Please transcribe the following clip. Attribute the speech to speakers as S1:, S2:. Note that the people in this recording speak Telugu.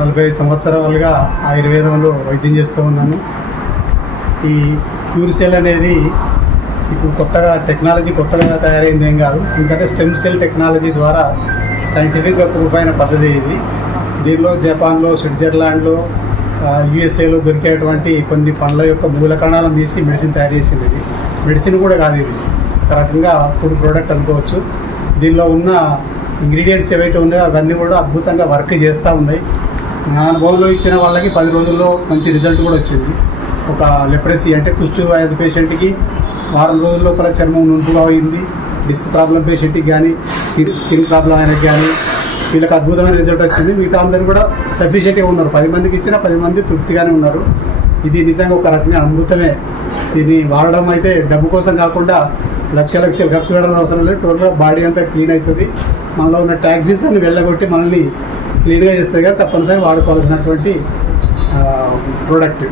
S1: నలభై ఐదు సంవత్సరాలుగా ఆయుర్వేదంలో వైద్యం చేస్తూ ఉన్నాను. ఈ క్యూర్ సెల్ అనేది ఇప్పుడు కొత్తగా టెక్నాలజీ కొత్తగా తయారైంది ఏం కాదు. ఎందుకంటే స్టెమ్ సెల్ టెక్నాలజీ ద్వారా సైంటిఫిక్గా ప్రూఫైన పద్ధతి ఇది. దీనిలో జపాన్లో స్విట్జర్లాండ్లో యుఎస్ఏలో దొరికేటువంటి కొన్ని పండ్ల యొక్క మూల కణాలను తీసి మెడిసిన్ తయారు చేసింది ఇది. మెడిసిన్ కూడా కాదు ఇది. రకంగా ఫుడ్ ప్రోడక్ట్ అనుకోవచ్చు. దీనిలో ఉన్న ఇంగ్రీడియంట్స్ ఏవైతే ఉన్నాయో అవన్నీ కూడా అద్భుతంగా వర్క్ చేస్తూ ఉన్నాయి. నా అనుభవంలో ఇచ్చిన వాళ్ళకి పది రోజుల్లో మంచి రిజల్ట్ కూడా వచ్చింది. ఒక లెప్రసీ అంటే కుష్టు వ్యాధి పేషెంట్కి వారం రోజుల లోపల చర్మం నుంపుగా అయింది. డిస్క్ ప్రాబ్లం పేషెంట్కి కానీ స్కిన్ ప్రాబ్లం ఆయనకి కానీ వీళ్ళకి అద్భుతమైన రిజల్ట్ వచ్చింది. మిగతా అందరూ కూడా సఫిషియెంట్గా ఉన్నారు. పది మందికి ఇచ్చిన పది మంది తృప్తిగానే ఉన్నారు. ఇది నిజంగా ఒక రకంగా అద్భుతమే. దీన్ని వాడడం అయితే డబ్బు కోసం కాకుండా లక్ష లక్షలు ఖర్చు పెట్టడం అవసరం లేదు. టోటల్గా బాడీ అంతా క్లీన్ అవుతుంది. మనలో ఉన్న ట్యాక్సీస్ అన్ని వెళ్ళగొట్టి మనల్ని క్లీన్గా చేస్తుంది కదా తప్పనిసరిగా వాడుకోవాల్సినటువంటి ప్రోడక్ట్.